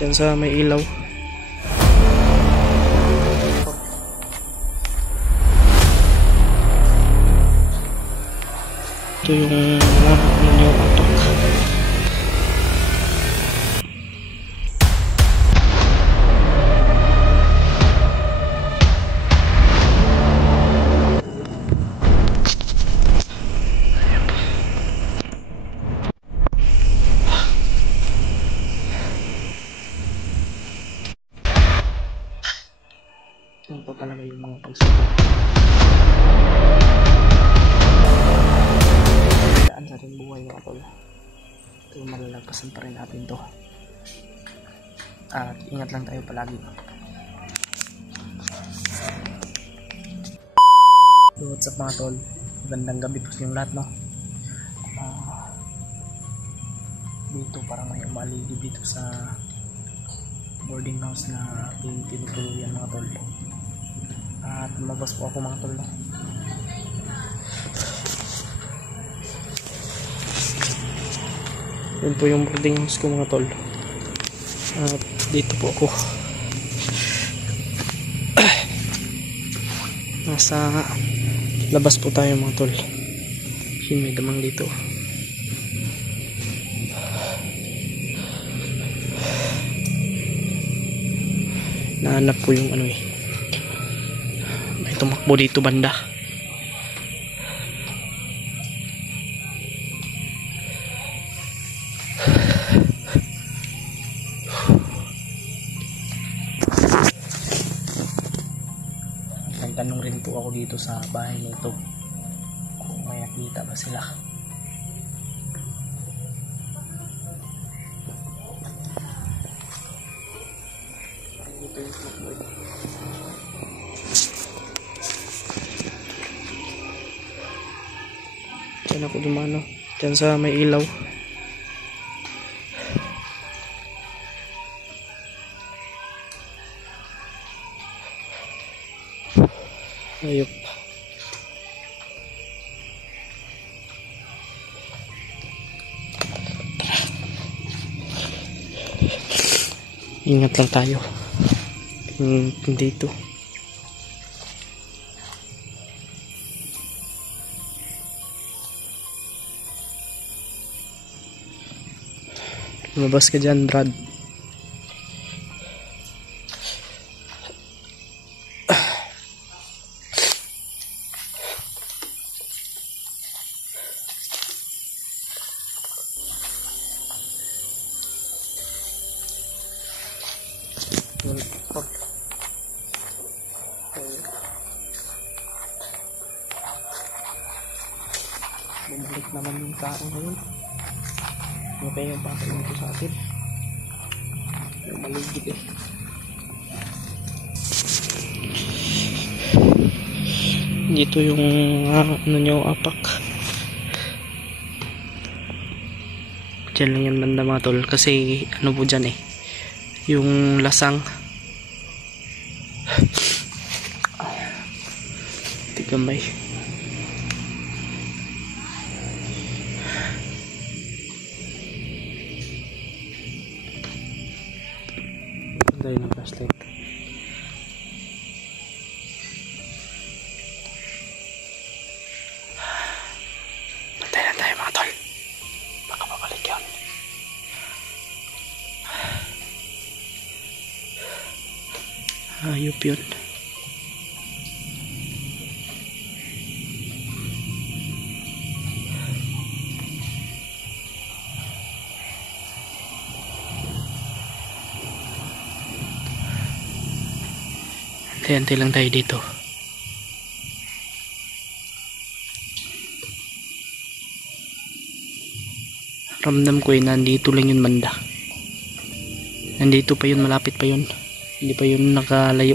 Diyan sa may ilaw. Ito yung yung atak. Yan po talaga yung mga pagsubok. Daan sa ating buhay mga tol. Ito malalagpasan pa rin natin to. At ingat lang tayo palagi. So, what's up mga tol? Magandang gabi po sa inyong lahat, no? Dito parang may umaligi dito sa boarding house na tinutuluyan mga tol. At lumabas po ako mga tol, no? Yun po yung boarding house ko mga tol. At dito po ako. Nasa labas po tayo mga tol. May damang dito. Nahanap ko yung ano eh. May tumakbo dito banda. Nagtanong rin po ako dito sa bahay nito kung may nakita ba sila. Dito yung tumakbo. Diyan ako dumano. Diyan sa may ilaw. Ayop. Ingat lang tayo. Dito. Lumabas ka dyan, Brad. Bumalik naman yung tao ngayon. Ano kaya yung patay nito sa atin? Yung maligid eh. Dito yung ano nyo, apak. Diyan lang yan banda mga tol. Kasi ano po dyan eh, yung lasang. Tigambay. Tayo ng flashlight. Bantay lang tayo mga tol. Baka babalik yun. Ayop yun. Antay lang tayo dito. Ramdam ko nandito lang yun banda. Nandito pa yun, malapit pa yun. Hindi pa yun nakalayo.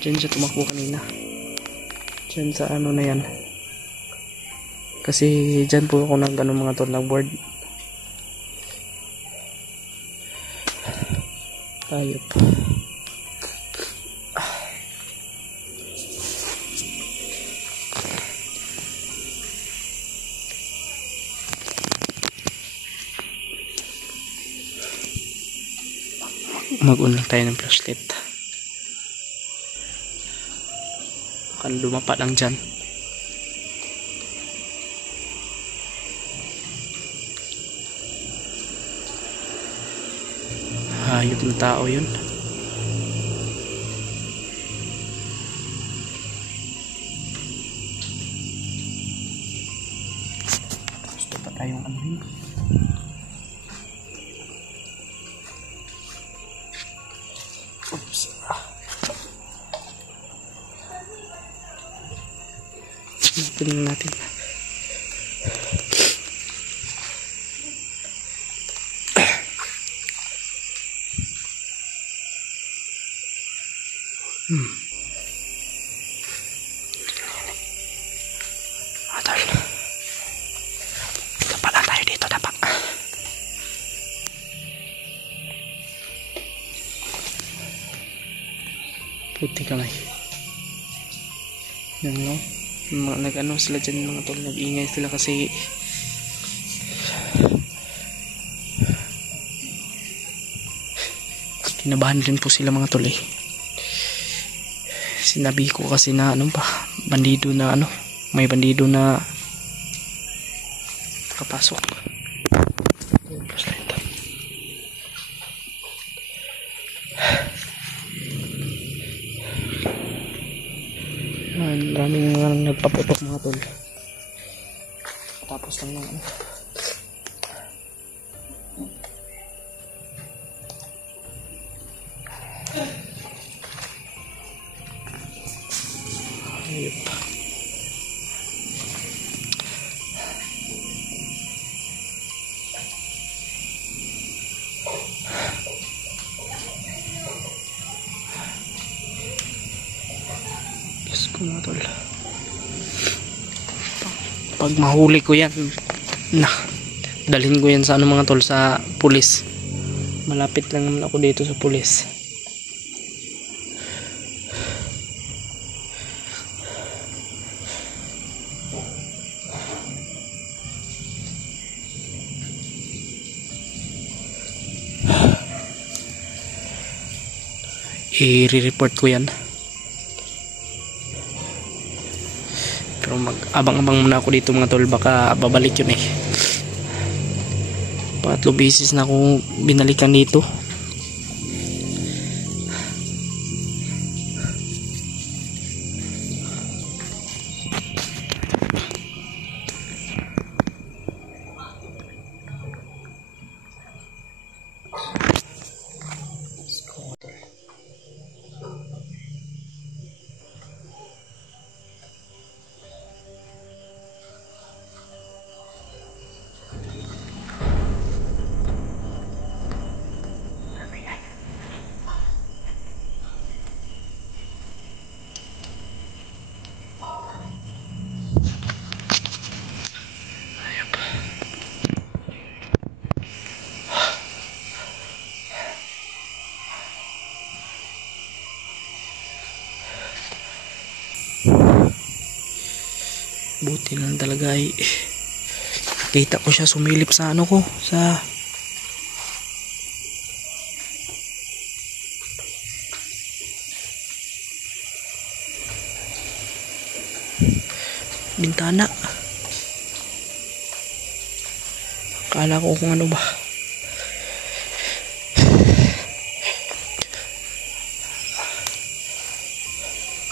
Diyan siya tumakbo kanina. Diyan sa ano na yan. Kasi dyan po ako nag ano mga tol, nag-board. Ayop. Mag-on lang tayo ng flashlight. Baka lumapa lang dyan. Hayop ng tao yun. Gusto pa tayong ano yun. Oops. Tingnan natin. Tol. Dapa lang tayo dito, dapa. Puti kamay. Yan no. Nag-ano sila dyan mga tol. Nag-ingay sila kasi kinabahan rin po sila mga tol eh. Sinabi ko kasi na ano pa, bandido na ano, may bandido na nakapasok. Maraming mga nagpaputok mga tol. Tapos lang ng ano. Ayup. Diyos ko mga tol. Pag mahuli ko yan, dalhin ko yan sa ano mga tol, sa pulis. Malapit lang naman ako dito sa pulis. I-report ko yan. Pero mag-abang-abang muna ako dito mga tol, baka babalik yun eh. Pangatlong beses na akong binalikan dito. Buti lang talaga ay nakita ko siya sumilip sa ano ko, sa bintana. Akala ko kung ano ba.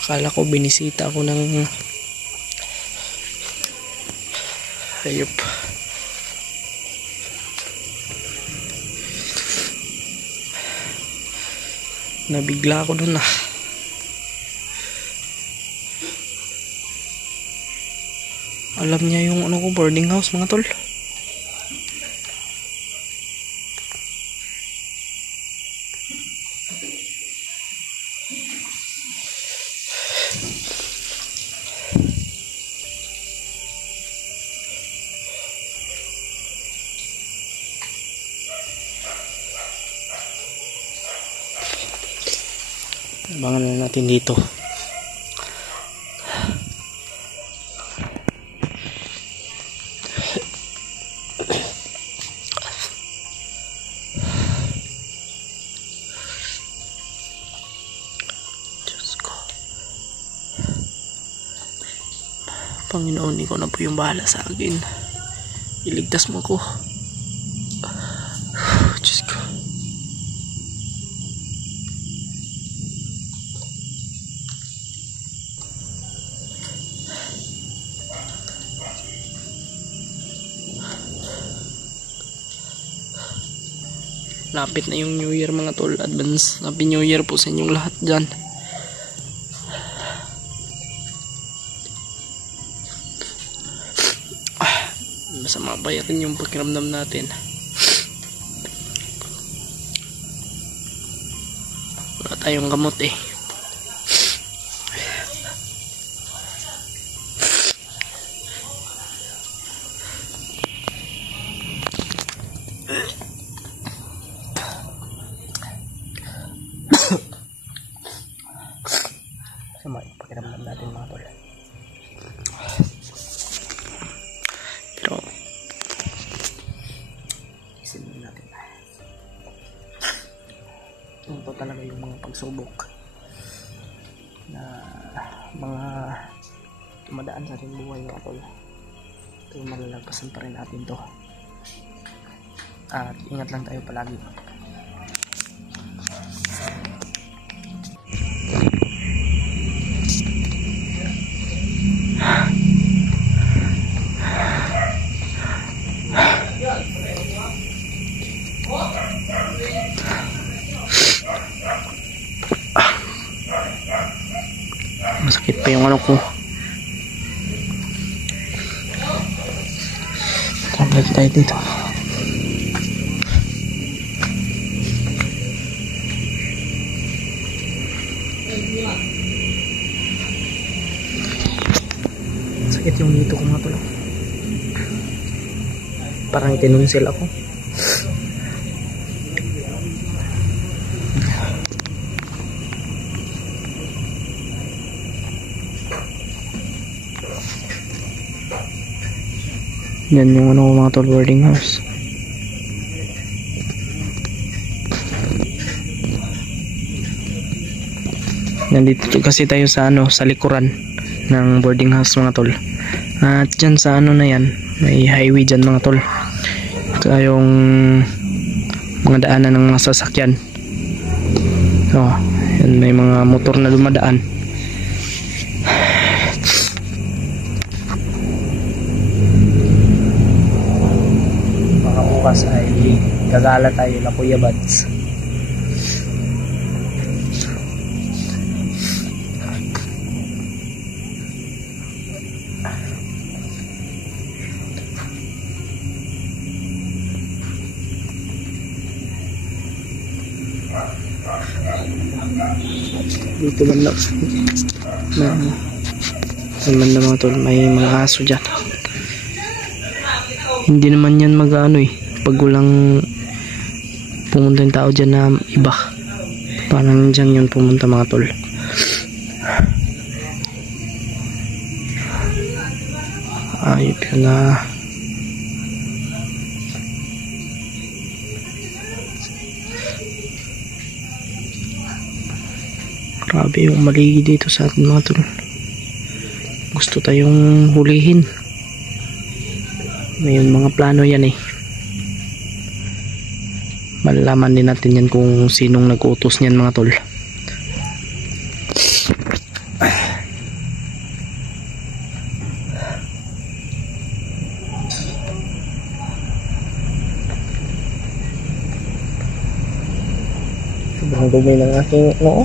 Akala ko binisita ako ng hayop. Nabigla ako dun ah. Alam niya yung ano ko, boarding house mga tol. Abangan na natin dito. Panginoon, ikaw na po yung bahala sa akin. Iligtas mo ko. Diyos ko. Lapit na yung New Year mga tol. Advance Happy New Year po sa inyong lahat dyan. Masama bayatin yung pakiramdam natin. Wala tayong gamot eh. Sama yung pakiramdam natin mga tol. Pero isinin natin. Ito talaga yung mga pagsubok na mga tumadaan sa ating buhay mga tol. Ito yung malalagpasan pa rin natin to. At ingat lang tayo palagi. Masakit pa yung ano ko. Tablet tayo dito. Sakit yung dito ko mga tol. Parang itinunsil ako. Yan yung ano mga tol, boarding house. Nandito kasi tayo sa ano, sa likuran ng boarding house mga tol. At dyan sa ano na yan, may highway dyan mga tol. Kayong mga daanan ng mga sasakyan. So, yan, may mga motor na dumadaan. Bukas ay gagala tayo na Kuya Bads. Dito banda na mga tol, may mga aso dyan. Hindi naman yan mag-ano eh, pag walang pumunta yung tao dyan na iba, parang dyan yun pumunta mga tol. Ayop yun na. Grabe yung maligi dito sa atin mga tol. Gusto tayong hulihin. May mga plano yan eh. Malalaman din natin yan kung sinong nag-utos niyan mga tol. Sobrang dumi ng aking noo.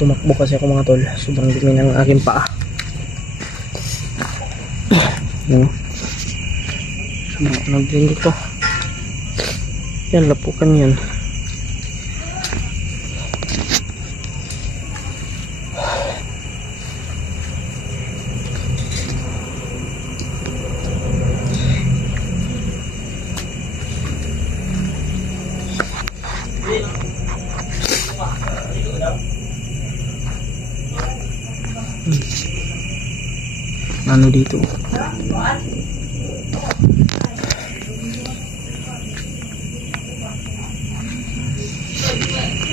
Tumakbo kasi ako mga tol. Sobrang dumi ng aking paa. No. Nag-drink ito. Yan, lapukan yan. Ano dito?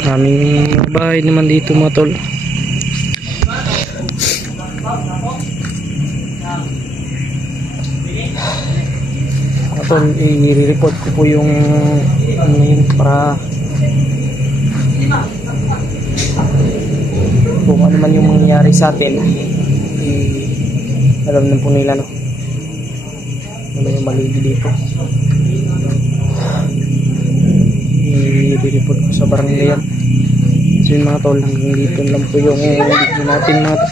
Maraming bahay naman dito mga tol. Mga tol, i-report ko po yung ano yun para kung ano man yung mangyayari sa atin, alam na po nila, no? Ano yung mali dito. I-report ko sa barangay yan. So yun mga tol, hanggang dito lang po yung video natin mga tol.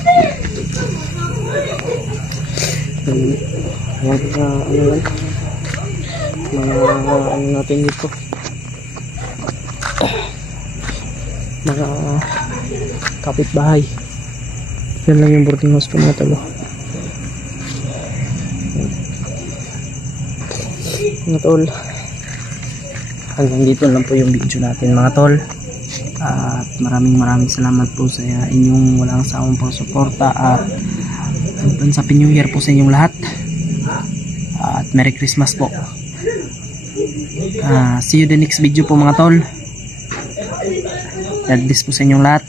Ayan na ano yan, mga ano natin dito, mga kapitbahay. Yan lang yung boarding house po mga tol. Mga tol, hanggang dito lang po yung video natin mga tol. At maraming salamat po sa inyong walang sawang pagsuporta at sa New Year po sa inyong lahat. At Merry Christmas po. See you the next video po mga tol. God bless po sa inyong lahat.